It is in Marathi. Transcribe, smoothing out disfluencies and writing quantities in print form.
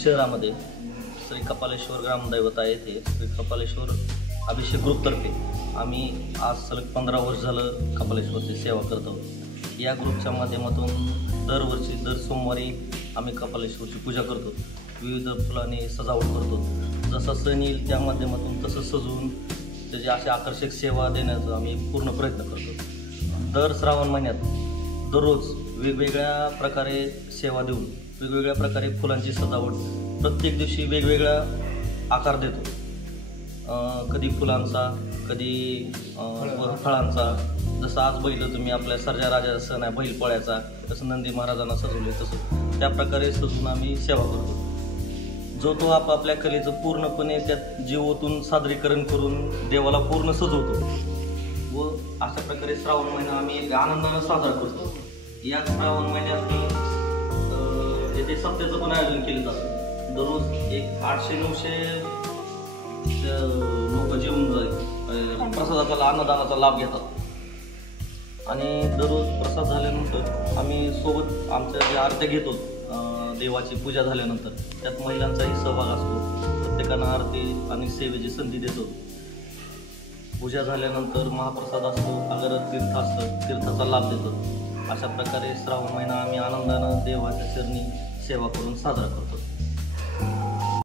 शहरामध्ये श्री कपालेश्वर ग्रामदैवत आहे येथे श्री कपालेश्वर अभिषेक ग्रुपतर्फे आम्ही आज सलग 15 वर्ष झालं कपालेश्वरची सेवा करतो। या ग्रुपच्या माध्यमातून दरवर्षी दर सोमवारी आम्ही कपालेश्वरची पूजा करतो, विविध फुलांनी सजावट करतो। जसा सण येईल त्या माध्यमातून तसं सजवून त्याची अशी आकर्षक सेवा देण्याचा आम्ही पूर्ण प्रयत्न करतो। दर श्रावण महिन्यात दररोज वेगवेगळ्या प्रकारे सेवा देऊन वेगवेगळ्या प्रकारे फुलांची सजावट प्रत्येक दिवशी वेगवेगळा आकार देतो। कधी फुलांचा, कधी फळांचा। जसं आज बैल तुम्ही आपल्या सर्जा राजाचा सण आहे बैलपोळ्याचा, तसं नंदी महाराजांना सजवले तसं त्या प्रकारे सजवून आम्ही सेवा करतो। जो तो आपापल्या कलेचं पूर्णपणे त्यात जीवोतून सादरीकरण करून देवाला पूर्ण सजवतो व अशा प्रकारे श्रावण महिना आम्ही आनंदाने साजरा करतो। या श्रावण महिन्यात येथे सप्त्याचं पण आयोजन केलं जातं। दररोज एक 800-900 लोक जेवून प्रसादाचा अन्नदानाचा लाभ घेतात आणि दररोज प्रसाद झाल्यानंतर आम्ही सोबत आमच्या ज्या आरत्या घेतो, देवाची पूजा झाल्यानंतर त्यात महिलांचाही सहभाग असतो। प्रत्येकांना आरती आणि सेवेची संधी देतो। पूजा झाल्यानंतर महाप्रसाद असतो, अगर तीर्थ असतं, तीर्थाचा लाभ देतो। अशा प्रकारे श्रावण महिना आम्ही आनंदानं देवाच्या चरणी सेवा करून साजरा करतो।